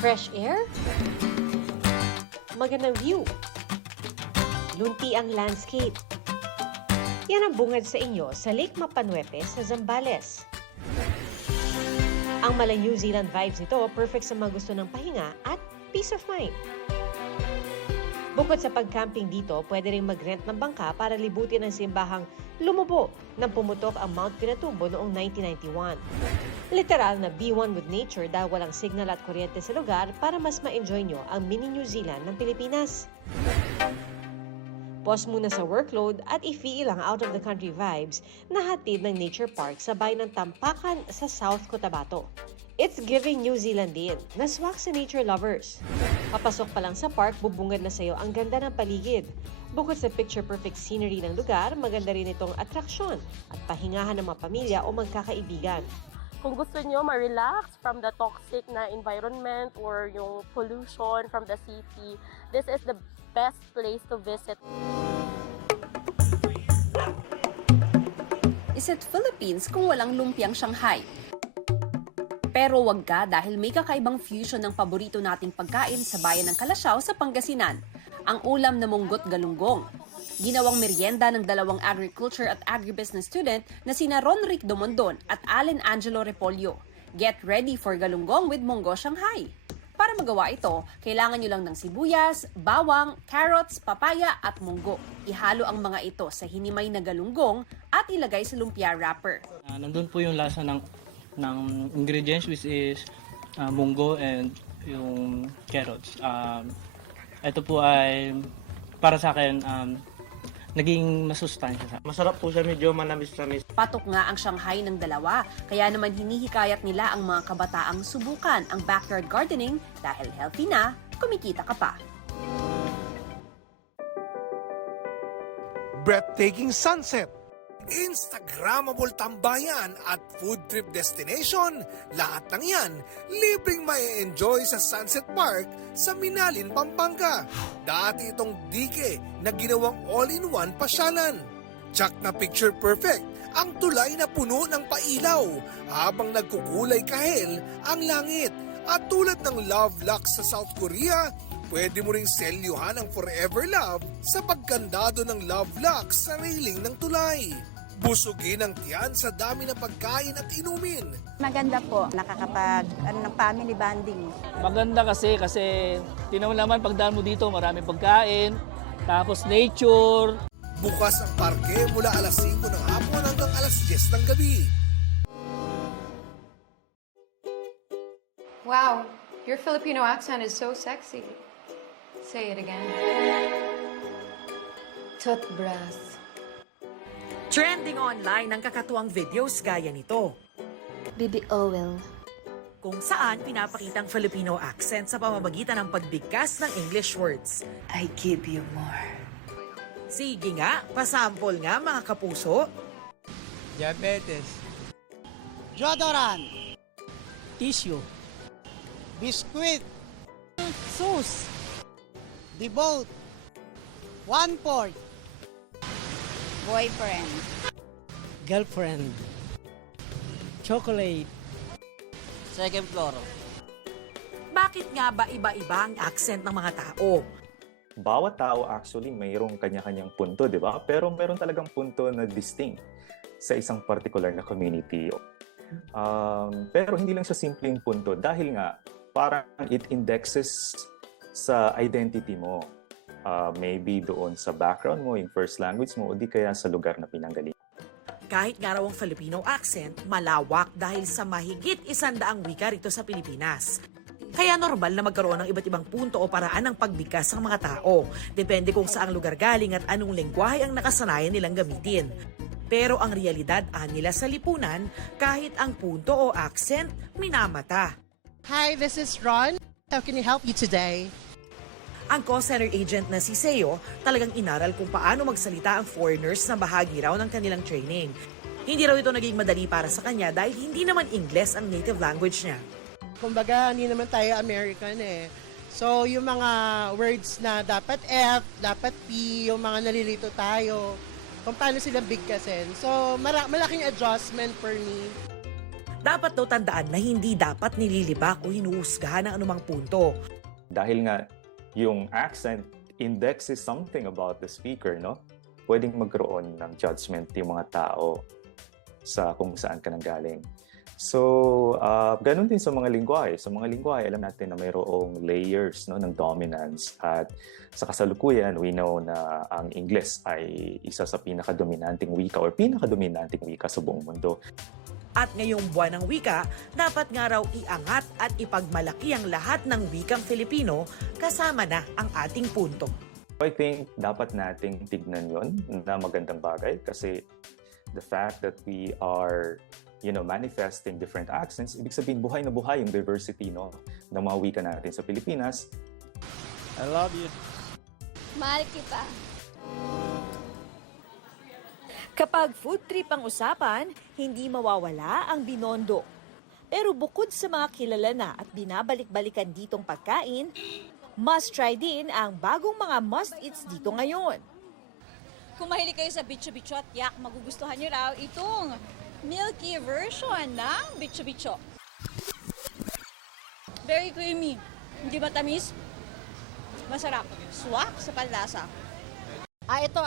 Fresh air? Magandang view. Lunti ang landscape. Yan ang bungad sa inyo sa Lake Mapanuete sa Zambales. Ang mala New Zealand vibes nito, perfect sa mga gusto ng pahinga at peace of mind. Bukod sa pag-camping dito, pwede rin mag-rent ng bangka para libutin ang simbahang lumubo nang pumutok ang Mount Pinatubo noong 1991. Literal na be one with nature dahil walang signal at kuryente sa lugar para mas ma-enjoy nyo ang mini New Zealand ng Pilipinas. Pause muna sa workload at i-feel ang out-of-the-country vibes na hatid ng nature park sa bayan ng Tampakan sa South Cotabato. It's giving New Zealand din, naswak sa nature lovers. Papasok pa lang sa park, bubungad na sa'yo ang ganda ng paligid. Bukod sa picture-perfect scenery ng lugar, maganda rin itong atraksyon at pahingahan ng mga pamilya o magkakaibigan. Kung gusto nyo ma-relax from the toxic na environment or yung pollution from the city, this is the best place to visit. Is it Philippines kung walang lumpiang Shanghai? Pero wag ka dahil may kakaibang fusion ng paborito nating pagkain sa bayan ng Calasiao sa Pangasinan, ang ulam na munggot galunggong. Ginawang merienda ng dalawang agriculture at agribusiness student na sina Ronric Domondon at Allen Angelo Repolio. Get ready for galunggong with munggo Shanghai. Para magawa ito, kailangan nyo lang ng sibuyas, bawang, carrots, papaya at munggo. Ihalo ang mga ito sa hinimay na galunggong at ilagay sa lumpia wrapper. Nandun po yung lasa ng ingredients which is munggo and yung carrots. Ito po ay para sa akin naging masustansya siya. Masarap po siya, medyo manamis-namis. Patok nga ang Shanghai ng dalawa, kaya naman hinihikayat nila ang mga kabataang subukan ang backyard gardening dahil healthy na, kumikita ka pa. Breathtaking sunset, Instagrammable tambayan at food trip destination, lahat ng yan libreng may enjoy sa Sunset Park sa Minalin, Pampanga. Dati itong dike na ginawang all-in-one pasyalan. Tsak na picture perfect ang tulay na puno ng pailaw habang nagkukulay kahel ang langit. At tulad ng Love Lux sa South Korea, pwede mo ring selyuhan ang forever love sa pagkandado ng Love Lux sa railing ng tulay. Busugin ang tiyan sa dami ng pagkain at inumin. Maganda po, nakakapag ng family bonding. Maganda kasi tinaw naman pagdaan mo dito, maraming pagkain, tapos nature. Bukas ang parke mula alas 5 ng hapon hanggang alas 10 ng gabi. Wow, your Filipino accent is so sexy. Say it again. Toothbrush. Trending online ang kakatuwang videos gaya nito, Bibi Owel. kung saan pinapakitang Filipino accent sa pamamagitan ng pagbigkas ng English words. I give you more. Sige nga, pasample nga mga kapuso. Diabetes. Deodorant, Tissue. biskuit, Sauce. devote, 1/4, Boyfriend. Girlfriend. Chocolate. second floor. Bakit nga ba iba-iba ang accent ng mga tao? Bawat tao actually mayroong kanya-kanyang punto, di ba? Pero meron talagang punto na distinct sa isang particular na community. Pero hindi lang siya simpleng punto dahil nga parang it indexes sa identity mo. Maybe doon sa background mo, yung first language mo, o di kaya sa lugar na pinanggaling. Kahit nga raw ang Filipino accent, malawak dahil sa mahigit 100 wika rito sa Pilipinas. Kaya normal na magkaroon ng iba't ibang punto o paraan ng pagbigkas ng mga tao. Depende kung saang lugar galing at anong lengguwahe ang nakasanayan nilang gamitin. Pero ang realidad nila sa lipunan, kahit ang punto o accent, minamata. Hi, this is Ron. How can I help you today? Ang call center agent na si Seo talagang inaral kung paano magsalita ang foreigners na bahagi raw ng kanilang training. Hindi raw ito naging madali para sa kanya dahil hindi naman Ingles ang native language niya. Kumbaga, hindi naman tayo American eh. So, yung mga words na dapat F, dapat P, yung mga nalilito tayo, kung paano sila bigkasin. So, malaking adjustment for me. Dapat daw tandaan na hindi dapat nililibak o hinuhusgahan ng anumang punto. Dahil nga yung accent indexes something about the speaker, no? Pwedeng magkaroon ng judgment yung mga tao sa kung saan ka nanggaling. So, ganun din sa mga lingwahe. Sa mga lingwahe, alam natin na mayroong layers, no, ng dominance. At sa kasalukuyan, we know na ang Ingles ay isa sa pinakadominanting wika or pinakadominanting wika sa buong mundo. At ngayong buwan ng wika, dapat nga raw iangat at ipagmalaki ang lahat ng wikang Filipino kasama na ang ating punto. I think dapat nating tignan yon na magandang bagay kasi the fact that we are manifesting different accents, ibig sabihin buhay na buhay yung diversity, no, ng mga wika natin sa Pilipinas. I love you. Mahal kita. Kapag food trip ang usapan, hindi mawawala ang Binondo. Pero bukod sa mga kilala na at binabalik-balikan ditong pagkain, must try din ang bagong mga must-eats dito ngayon. Kung mahilig kayo sa bicho-bicho at yak, magugustuhan nyo raw itong milky version ng bicho-bicho. Very creamy. Hindi matamis. Masarap. Swak sa panlasa. Ito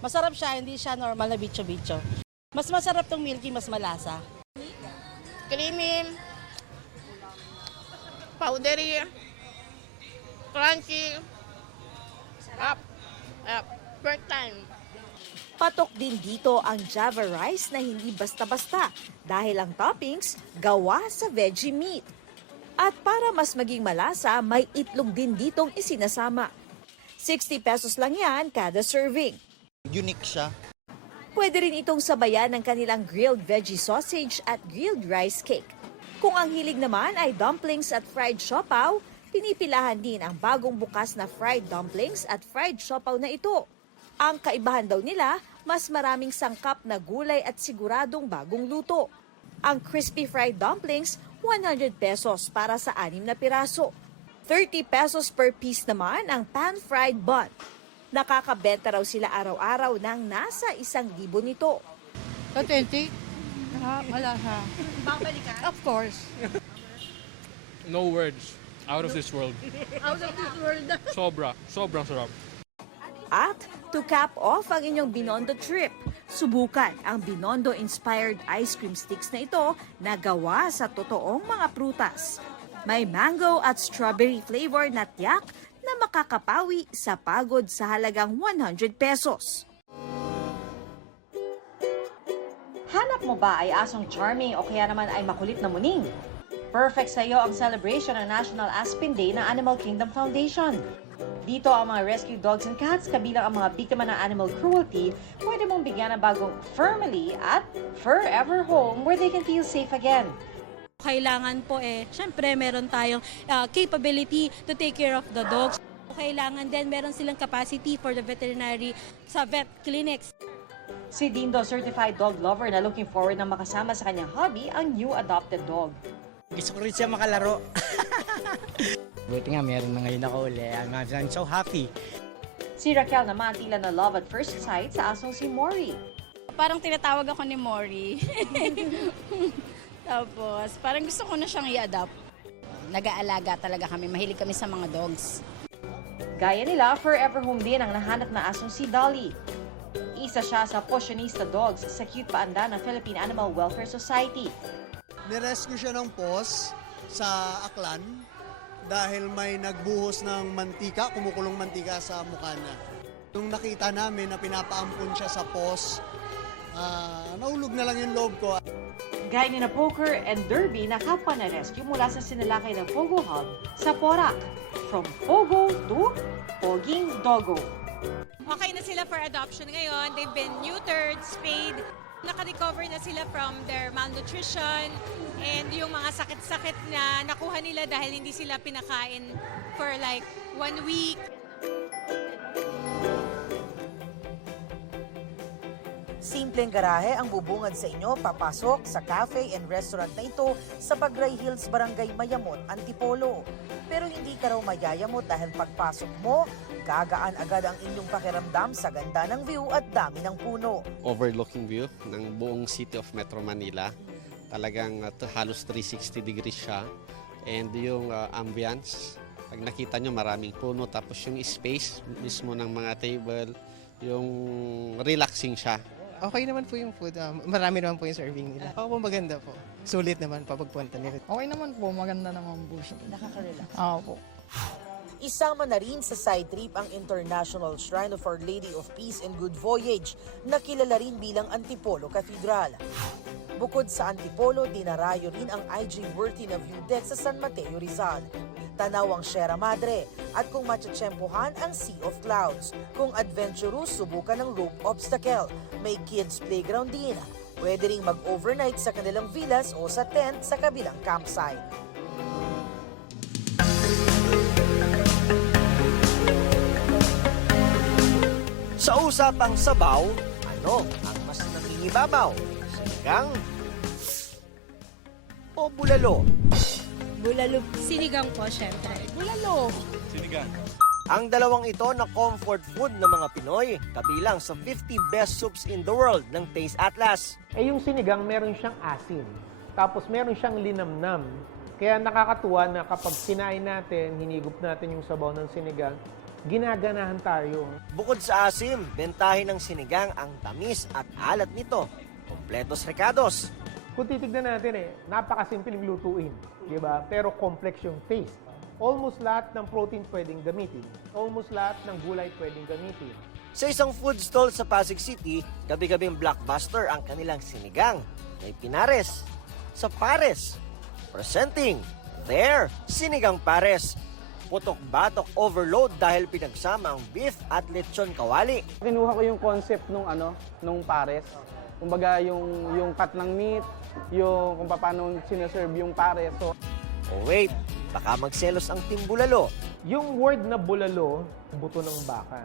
masarap siya, hindi siya normal na bicho-bicho. Mas masarap tong milky, mas malasa. Creamy. Powdery. Crunchy. Sarap. First time. Patok din dito ang Java rice na hindi basta-basta dahil ang toppings gawa sa veggie meat. At para mas maging malasa, may itlog din ditong isinasama. 60 pesos lang yan kada serving. Unique siya. Pwede rin itong sabayan ng kanilang grilled veggie sausage at grilled rice cake. Kung ang hilig naman ay dumplings at fried siopaw, pinipilahan din ang bagong bukas na fried dumplings at fried siopaw na ito. Ang kaibahan daw nila, mas maraming sangkap na gulay at siguradong bagong luto. Ang crispy fried dumplings, 100 pesos para sa 6 na piraso. 30 pesos per piece naman ang pan-fried bun. Nakakabenta raw sila araw-araw ng nasa 1,000 nito. Authentic? Malasa. Babalikan? Of course. No words. Out of this world. Out of this world. Sobrang sarap. At to cap off ang inyong Binondo trip, subukan ang Binondo-inspired ice cream sticks na ito na gawa sa totoong mga prutas. May mango at strawberry flavor na tiyak na makakapawi sa pagod sa halagang 100 pesos. Hanap mo ba ay asong charming o kaya naman ay makulit na muning? Perfect sa iyo ang celebration ng National Aspen Day ng Animal Kingdom Foundation. Dito ang mga rescue dogs and cats kabilang ang mga biktima ng animal cruelty, pwede mong bigyan ng bagong Family at forever home where they can feel safe again. Kailangan po syempre meron tayong capability to take care of the dogs. Kailangan din meron silang capacity for the veterinary sa vet clinics. Si Dindo, certified dog lover na looking forward na makasama sa kanyang hobby ang new adopted dog. Gusto ko rin siya makalaro. Buti nga meron na ngayon ako uli. I'm so happy. Si Raquel naman tila na love at first sight sa asong si Mori. Parang tinatawag ako ni Mori. Tapos, parang gusto ko na siyang i-adopt. Nag-aalaga talaga kami. Mahilig kami sa mga dogs. Gaya nila, forever home din ang nahanap na asong si Dolly. Isa siya sa Posionista Dogs sa cute paanda ng Philippine Animal Welfare Society. Nirescue siya ng POS sa Aklan dahil may nagbuhos ng mantika, kumukulong mantika sa mukha niya. Nung nakita namin na pinapaampun siya sa POS, naulog na lang yung loob ko. Gaya ni na Poker and Derby na kapwa na rescue mula sa sinalakay ng Pogo Hub sa Porac. From Pogo to Poging Doggo. Okay na sila for adoption ngayon. They've been neutered, spayed. Naka-recover na sila from their malnutrition and yung mga sakit-sakit na nakuha nila dahil hindi sila pinakain for like 1 week. Simpleng garahe ang bubungad sa inyo papasok sa cafe and restaurant na ito sa Bagray Hills, Barangay Mayamot, Antipolo. Pero hindi ka raw mayayamot dahil pagpasok mo, gagaan agad ang inyong pakiramdam sa ganda ng view at dami ng puno. Overlooking view ng buong city of Metro Manila. Talagang halos 360 degrees siya. And yung ambience, pag nakita nyo maraming puno, tapos yung space mismo ng mga table, yung relaxing siya. Okay naman po yung food. Marami naman po yung serving nila. Ako po maganda po. Sulit naman pa pagpunta nila. Okay naman po, maganda naman po siya. Nakaka-relax. Oo po. Isama na rin sa side trip ang International Shrine of Our Lady of Peace and Good Voyage na kilala rin bilang Antipolo Cathedral. Bukod sa Antipolo, dinarayo rin ang IG-worthy na view deck sa San Mateo, Rizal. Tanaw ang Sierra Madre at kung matsyempohan ang Sea of Clouds. Kung adventurous, subukan ng rope obstacle. May kids playground din. Pwede ring mag-overnight sa kanilang villas o sa tent sa kabilang campsite. Sa usapang sabaw, ano ang mas nangingibabaw? Sinigang o bulalo? Bulalo. Sinigang po, syempre. Bulalo. Sinigang. Ang dalawang ito na comfort food ng mga Pinoy, kabilang sa 50 best soups in the world ng Taste Atlas. Yung sinigang, meron siyang asin. Tapos meron siyang linamnam. Kaya nakakatuwa na kapag kinain natin, hinigop natin yung sabaw ng sinigang, ginaganahan tayo. Bukod sa asim, bentahin ng sinigang ang tamis at alat nito. Kompletos recados. Kung titignan natin napakasimpleng lutuin, di ba? Pero complex yung taste. Almost lahat ng protein pwedeng gamitin. Almost lahat ng gulay pwedeng gamitin. Sa isang food stall sa Pasig City, gabi-gabing blockbuster ang kanilang sinigang. May pinares, sa pares, presenting their sinigang pares. Putok-batok overload dahil pinagsama ang beef at lechon kawali. Kinuha ko yung concept nung pares. Kumbaga yung cut ng meat, yung kung paano sinaserve yung pares. So, oh wait, baka magselos ang team bulalo. Yung word na bulalo, buto ng bakan.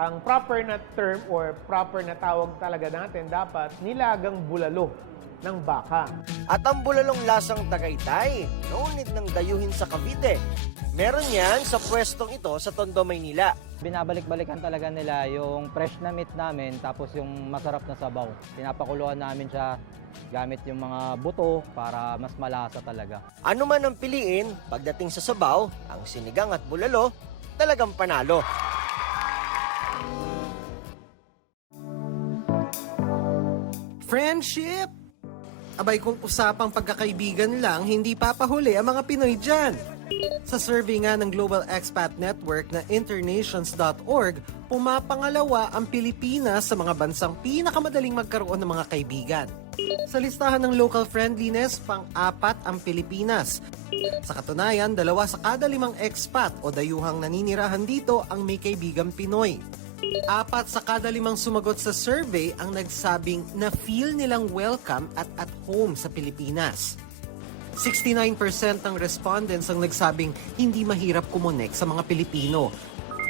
Ang proper na term or proper na tawag talaga natin dapat nilagang bulalo ng baka. At ang bulalong lasang Tagaytay, no need ng dayuhin sa Cavite. Meron yan sa pwestong ito sa Tondo, Maynila. Binabalik-balikan talaga nila yung fresh na meat namin tapos yung masarap na sabaw. Pinapakuluan namin siya gamit yung mga buto para mas malasa talaga. Ano man ang piliin, pagdating sa sabaw, ang sinigang at bulalo, talagang panalo. Friendship! Abay kung usapang pagkakaibigan lang, hindi papahuli ang mga Pinoy dyan. Sa survey nga ng Global Expat Network na internations.org, pumapangalawa ang Pilipinas sa mga bansang pinakamadaling magkaroon ng mga kaibigan. Sa listahan ng local friendliness, pang-apat ang Pilipinas. Sa katunayan, 2 sa kada 5 expat o dayuhang naninirahan dito ang may kaibigang Pinoy. 4 sa kada 5 sumagot sa survey ang nagsabing na feel nilang welcome at at home sa Pilipinas. 69% ng respondents ang nagsabing hindi mahirap kumonek sa mga Pilipino.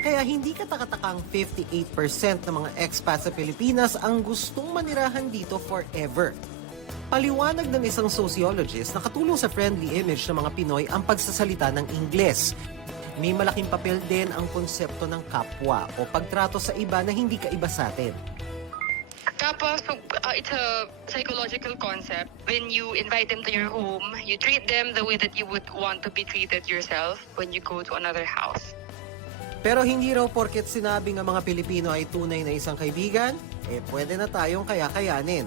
Kaya hindi katakatakang 58% ng mga expats sa Pilipinas ang gustong manirahan dito forever. Paliwanag ng isang sociologist na katulong sa friendly image ng mga Pinoy ang pagsasalita ng Ingles. May malaking papel din ang konsepto ng kapwa o pagtrato sa iba na hindi kaiba sa atin. Kapwa, it's a psychological concept. When you invite them to your home, you treat them the way that you would want to be treated yourself when you go to another house. Pero hindi raw porket sinabing ang mga Pilipino ay tunay na isang kaibigan, pwede na tayong kaya-kayanin.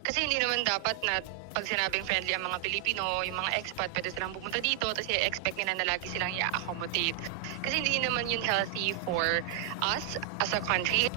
Kasi hindi naman dapat na pag sinabing friendly ang mga Pilipino, yung mga expat, pwede silang pumunta dito tapos i-expect nila na lagi silang i-accommodate. Kasi hindi naman yun healthy for us as a country.